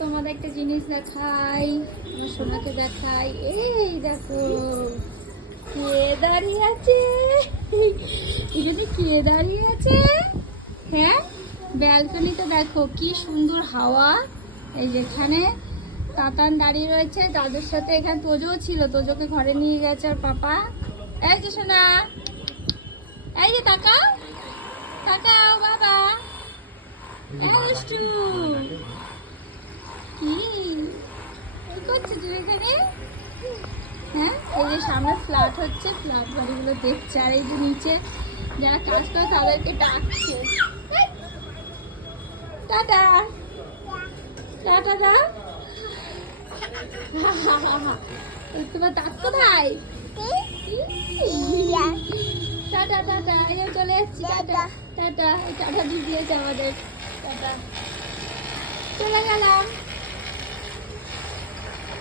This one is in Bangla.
তোমাদের একটা জিনিস দেখাই, আমার সোনাকে দেখাই। এই দেখো কে দাঁড়িয়ে আছে, এখানে কে দাঁড়িয়ে আছে। হ্যাঁ, ব্যালকনিতে দেখো কি সুন্দর হাওয়া। এই যেখানে তাতান দাঁড়িয়ে রয়েছে, দাদুর সাথে এখানে তোজো ছিল, তোজোকে ঘরে নিয়ে গেছে আর পাপা। এই যে সোনা, এই যে তাকাও তাকাও বাবা। কি করছিস তুই এখানে? হ্যাঁ, এই যে সামনে ফ্ল্যাট হচ্ছে, ফ্ল্যাট বাড়িগুলো দেখছে, আর এই যে নিচে যারা কাজ করে তাদেরকে ডাকছে। টাটা টাটা দা। তোমার দাঁত কোথায়? টাটা টাটা, এই যে চলে এসছি। টাটা টাটা, টাটা দিয়েছে আমাদের। টাটা, চলে গেলাম।